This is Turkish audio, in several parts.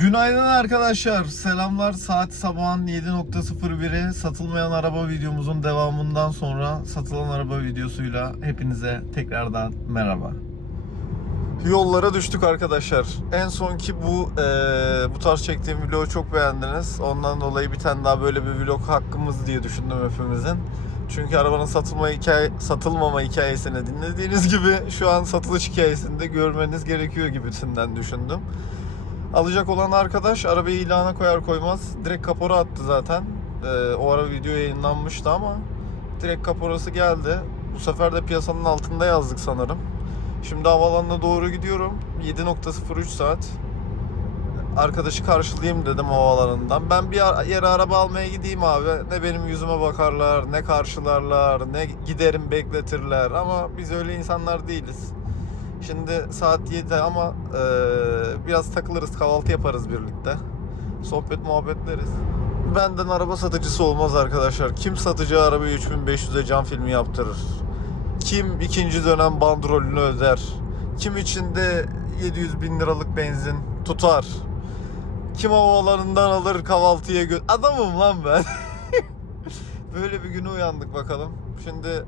Günaydın arkadaşlar. Selamlar. Saat sabahın 7.01'i satılmayan araba videomuzun devamından sonra satılan araba videosuyla hepinize tekrardan merhaba. Yollara düştük arkadaşlar. En sonki bu eee, bu tarz çektiğim vlogu çok beğendiniz. Ondan dolayı bir tane daha böyle bir vlog hakkımız diye düşündüm hepimizin. Çünkü arabanın satılma hikaye, satılmama hikayesini dinlediğiniz gibi şu an satılış hikayesini de görmeniz gerekiyor gibisinden düşündüm. Alacak olan arkadaş arabayı ilana koyar koymaz direkt kapora attı zaten. Ee, o ara video yayınlanmıştı ama direkt kaporası geldi. Bu sefer de piyasanın altında yazdık sanırım. Şimdi havalanına doğru gidiyorum. 7.03 saat. Arkadaşı karşılayayım dedim havalanından. Ben bir yere araba almaya gideyim abi. Ne benim yüzüme bakarlar, ne karşılarlar, ne giderim bekletirler. Ama biz öyle insanlar değiliz. Şimdi saat 7 ama e, biraz takılırız, kahvaltı yaparız birlikte. Sohbet muhabbetleriz. Benden araba satıcısı olmaz arkadaşlar. Kim satıcı arabayı 3500'e cam filmi yaptırır? Kim ikinci dönem bandrolünü öder? Kim içinde 700 bin liralık benzin tutar? Kim havalarından alır kahvaltıya gö... Adamım lan ben. Böyle bir güne uyandık bakalım. Şimdi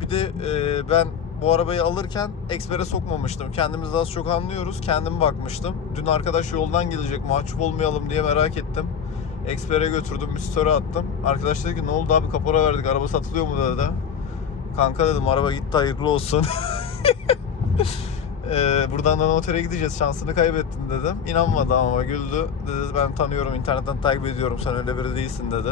bir de e, ben bu arabayı alırken ekspere sokmamıştım. Kendimiz az çok anlıyoruz. Kendim bakmıştım. Dün arkadaş yoldan gelecek mahcup olmayalım diye merak ettim. Ekspere götürdüm bir story attım. Arkadaş dedi ki ne oldu abi kapora verdik araba satılıyor mu dedi. Kanka dedim araba gitti hayırlı olsun. Ee, buradan da notere gideceğiz şansını kaybettin dedim. İnanmadı ama güldü. Dedi ben tanıyorum internetten takip ediyorum sen öyle biri değilsin dedi.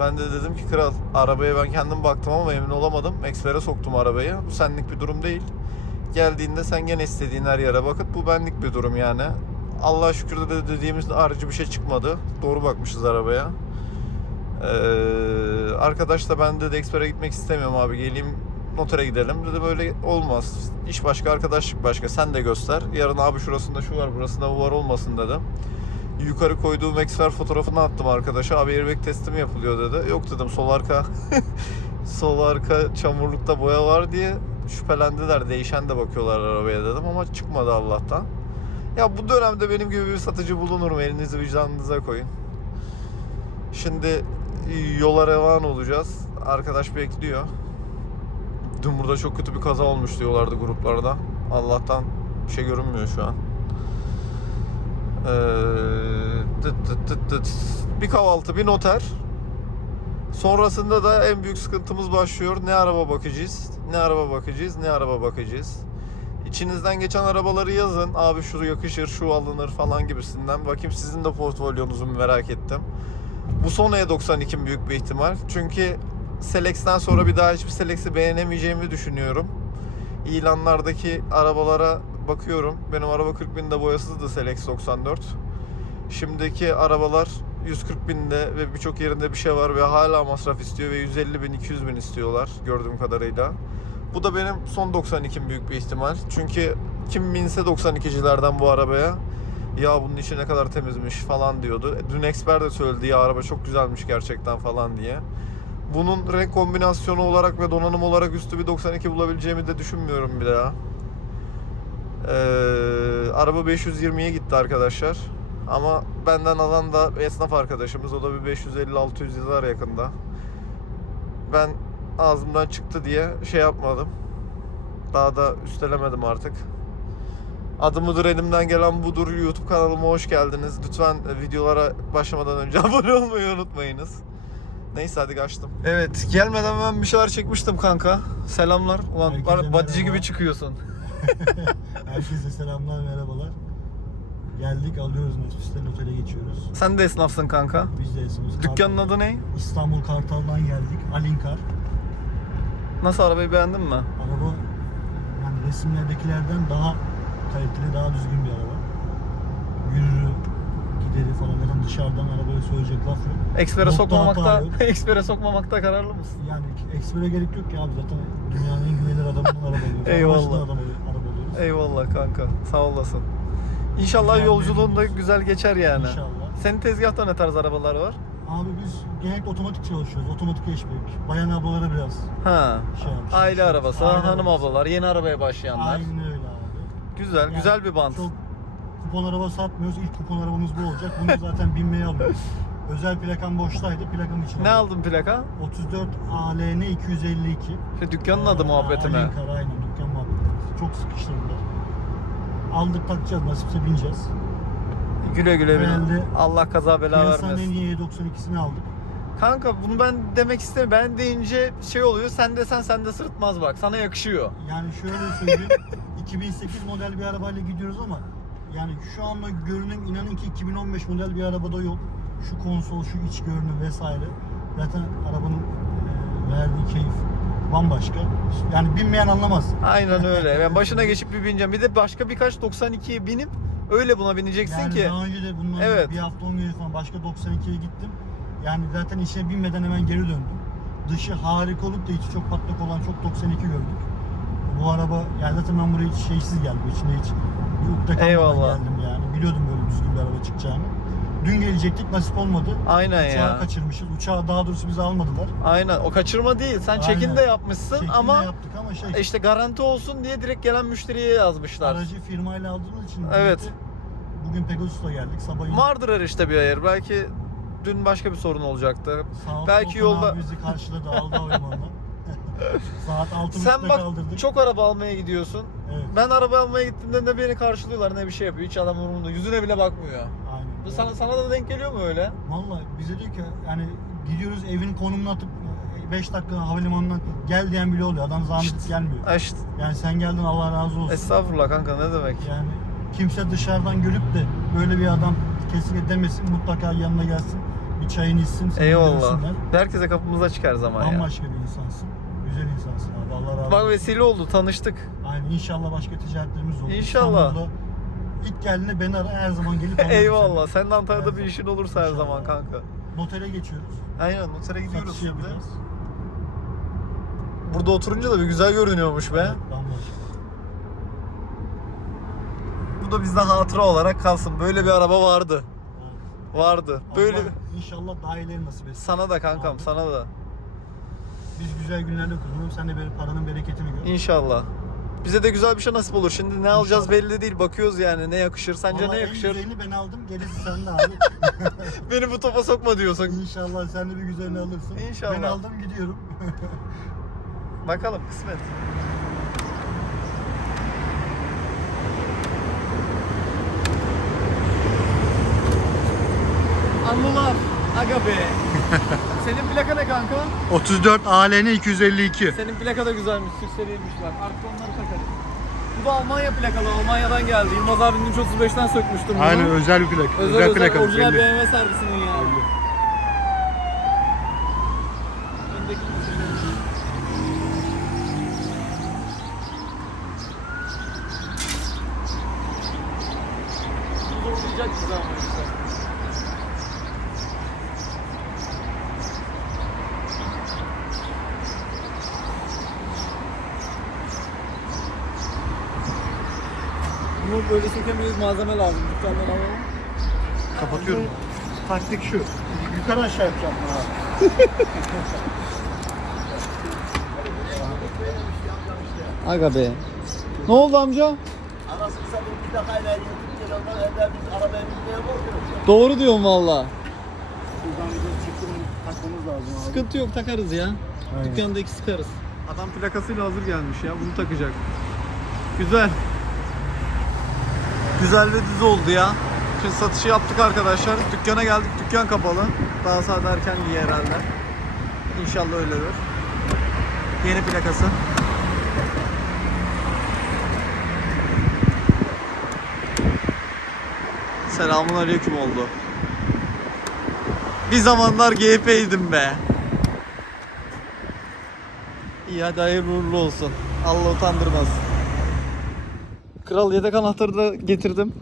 Ben de dedim ki kral arabaya ben kendim baktım ama emin olamadım. Ekspere soktum arabayı. Bu senlik bir durum değil. Geldiğinde sen gene istediğin her yere bakıp bu benlik bir durum yani. Allah'a şükür de dediğimiz harici bir şey çıkmadı. Doğru bakmışız arabaya. Ee, arkadaş da ben dedi ekspere gitmek istemiyorum abi geleyim notere gidelim. Dedi böyle olmaz. İş başka arkadaşlık başka sen de göster. Yarın abi şurasında şu var burasında bu var olmasın dedim. Yukarı koyduğum eksper fotoğrafını attım arkadaşa. Abi airbag testi mi yapılıyor dedi. Yok dedim sol arka sol arka çamurlukta boya var diye şüphelendiler. Değişen de bakıyorlar arabaya dedim ama çıkmadı Allah'tan. Ya bu dönemde benim gibi bir satıcı bulunur mu? Elinizi vicdanınıza koyun. Şimdi yola revan olacağız. Arkadaş bekliyor. Dün burada çok kötü bir kaza olmuş diyorlardı gruplarda. Allah'tan bir şey görünmüyor şu an. Ee, tıt tıt tıt tıt. Bir kahvaltı, bir noter. Sonrasında da en büyük sıkıntımız başlıyor. Ne araba bakacağız, ne araba bakacağız, ne araba bakacağız. İçinizden geçen arabaları yazın. Abi şu yakışır, şu alınır falan gibisinden. Bakayım sizin de portfolyonuzu merak ettim. Bu son E92 büyük bir ihtimal. Çünkü Selex'ten sonra bir daha hiçbir Selex'i beğenemeyeceğimi düşünüyorum. İlanlardaki arabalara bakıyorum. Benim araba 40 binde boyasızdı Selex 94. Şimdiki arabalar 140 binde ve birçok yerinde bir şey var ve hala masraf istiyor ve 150 bin 200 bin istiyorlar gördüğüm kadarıyla. Bu da benim son 92 büyük bir ihtimal. Çünkü kim binse 92'cilerden bu arabaya ya bunun içi ne kadar temizmiş falan diyordu. Dün Expert de söyledi ya araba çok güzelmiş gerçekten falan diye. Bunun renk kombinasyonu olarak ve donanım olarak üstü bir 92 bulabileceğimi de düşünmüyorum bir daha. Ee, araba 520'ye gitti arkadaşlar. Ama benden alan da esnaf arkadaşımız. O da bir 550-600 yazar yakında. Ben ağzımdan çıktı diye şey yapmadım. Daha da üstelemedim artık. Adımıdır elimden gelen budur. YouTube kanalıma hoş geldiniz. Lütfen videolara başlamadan önce abone olmayı unutmayınız. Neyse hadi kaçtım. Evet gelmeden ben bir şeyler çekmiştim kanka. Selamlar. Ulan Herkese badici merhaba. gibi çıkıyorsun. Herkese selamlar, merhabalar. Geldik, alıyoruz Mesut'ten otele geçiyoruz. Sen de esnafsın kanka. Biz de esimiz. Dükkanın adı ne? İstanbul Kartal'dan geldik. Alinkar. Nasıl arabayı beğendin mi? Araba yani resimlerdekilerden daha kaliteli, daha düzgün bir araba. Yürürü, gideri falan. Zaten dışarıdan arabaya söyleyecek laf yok. Ekspere Nokta sokmamakta, hata yok. ekspere sokmamakta kararlı mısın? Yani ekspere gerek yok ki abi zaten dünyanın en güvenilir adamının araba alıyoruz. Eyvallah. Amaçlı adam araba alıyoruz. Eyvallah kanka. Sağ olasın. İnşallah Güzel yolculuğun da güzel geçer yani. İnşallah. Senin tezgahta ne tarz arabalar var? Abi biz genellikle otomatik çalışıyoruz. Otomatik hatchback. Bayan ablalara biraz Ha. şey yapmış. Aile arabası, Aile hanım arabası. ablalar, yeni arabaya başlayanlar. Aynen öyle abi. Güzel, Yani güzel bir bant. Çok kupon araba satmıyoruz. İlk kupon arabamız bu olacak. Bunu zaten binmeye alıyoruz. Özel plakam boştaydı. Plakam için Ne aldım. aldın plaka? 34 ALN 252. Şu dükkanın adı muhabbeti mi? Alencar aynen dükkan muhabbeti. Çok sıkıştırdılar. Aldık takacağız nasipse bineceğiz. Güle güle bin. Herhalde Allah kaza bela Piyasanın en vermesin. iyi 92'sini aldık. Kanka bunu ben demek istemiyorum. Ben deyince şey oluyor. Sen desen sen de sırıtmaz bak. Sana yakışıyor. Yani şöyle söyleyeyim. 2008 model bir arabayla gidiyoruz ama yani şu anda görünüm inanın ki 2015 model bir arabada yok. Şu konsol, şu iç görünüm vesaire. Zaten arabanın e, verdiği keyif bambaşka. Yani binmeyen anlamaz. Aynen öyle. Ben başına geçip bir bineceğim. Bir de başka birkaç 92'ye binip öyle buna bineceksin Yani ki. daha önce de bundan Evet. bir hafta 10 gün falan başka 92'ye gittim. Yani zaten işe binmeden hemen geri döndüm. Dışı harika olup da içi çok patlak olan çok 92 gördük. Bu araba yani zaten ben buraya hiç şeysiz geldim. İçinde hiç bir Eyvallah. geldim yani. Biliyordum böyle düzgün bir araba çıkacağını. Dün gelecektik nasip olmadı. Aynen Uçağı ya. kaçırmışız. Uçağı daha doğrusu bizi almadılar. Aynen. O kaçırma değil. Sen check-in Aynen. de yapmışsın Çekimle ama yaptık ama şey işte garanti olsun diye direkt gelen müşteriye yazmışlar. aracı firmayla aldığımız için Evet. birlikte Bugün Pegasus'la geldik. Sabah. Vardır her işte bir ayır. Belki dün başka bir sorun olacaktı. Sağ Belki yolda- bizi karşıladı aldı havalimanına. Saat 6.30'da Sen bak kaldırdık. çok araba almaya gidiyorsun. Evet. Ben araba almaya gittiğimde ne beni karşılıyorlar ne bir şey yapıyor. Hiç adam umurumda. Yüzüne bile bakmıyor. Bu sana sana da denk geliyor mu öyle? Vallahi bize diyor ki yani gidiyoruz evin konumunu atıp 5 dakika havalimanından gel diyen bile oluyor. Adam zahmet İşte. gelmiyor. Ha işte. Yani sen geldin Allah razı olsun. Estağfurullah kanka ne demek? Yani kimse dışarıdan görüp de böyle bir adam kesinlikle demesin. Mutlaka yanına gelsin. Bir çayını içsin. seni Eyvallah. görsünler. Herkese kapımıza çıkar zaman ya. Bambaşka bir insansın. Güzel insansın abi. Allah razı olsun. Bak vesile oldu tanıştık. Aynen inşallah başka ticaretlerimiz olur. İnşallah. İstanbul'da ilk geldiğinde beni ara her zaman gelip Eyvallah. seni. Senin Antalya'da bir işin olursa her zaman kanka. Notere geçiyoruz. Aynen notere gidiyoruz Satış şimdi. yapacağız. Burada oturunca da bir güzel görünüyormuş be. Evet, bambaşka. Bu da bizde hatıra olarak kalsın. Böyle bir araba vardı. Evet. Vardı. Böyle Allah inşallah daha iyileri nasip etsin. sana da kankam Abi. sana da. Biz güzel günlerde kullanalım. Sen de böyle paranın bereketini gör. İnşallah. Bize de güzel bir şey nasip olur. Şimdi ne alacağız belli değil. Bakıyoruz yani ne yakışır. Sence Vallahi ne En yakışır? güzelini ben aldım. Gerisi sende abi. Beni bu topa sokma diyorsun. İnşallah sen de bir güzelini alırsın. İnşallah. Ben aldım gidiyorum. Bakalım kısmet. Anlılar. Aga be. Senin plaka ne kanka? 34 ALN 252. Senin plaka da güzelmiş. Süs seriymiş bak. Artık onları takarız. Bu da Almanya plakalı. Almanya'dan geldi. Yılmaz abinin 335'ten sökmüştüm bunu. Aynen özel bir plak. Özel özel, orijinal BMW servisinin ya. Bu zorlayacak bizi ama işte. Bunu böyle sökemeyiz malzeme lazım. Dükkandan alalım. Kapatıyorum. Taktik şu. Yukarı aşağı yapacağım bunu abi. Aga be. Ne oldu amca? Anasını satayım bir YouTube telefondan evde biz arabaya binmeye korkuyoruz. Doğru diyorsun valla. Buradan bir de çıktığını takmamız lazım abi. Sıkıntı yok takarız ya. Aynen. Dükkanda iki sıkarız. Adam plakasıyla hazır gelmiş ya. Bunu takacak. Güzel. Güzel ve düz oldu ya. Şimdi satışı yaptık arkadaşlar. Dükkana geldik. Dükkan kapalı. Daha saat erken diye herhalde. İnşallah öyledir. Yeni plakası. Selamun aleyküm oldu. Bir zamanlar GP'ydim be. İyi hadi hayırlı uğurlu olsun. Allah utandırmaz. Kral yedek anahtarı da getirdim.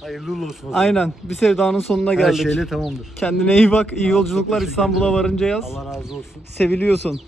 Hayırlı uğurlu olsun. o zaman. Aynen. Bir sevdanın sonuna Her geldik. şeyle tamamdır. Kendine iyi bak. İyi yolculuklar teşekkür İstanbul'a ederim. varınca yaz. Allah razı olsun. Seviliyorsun.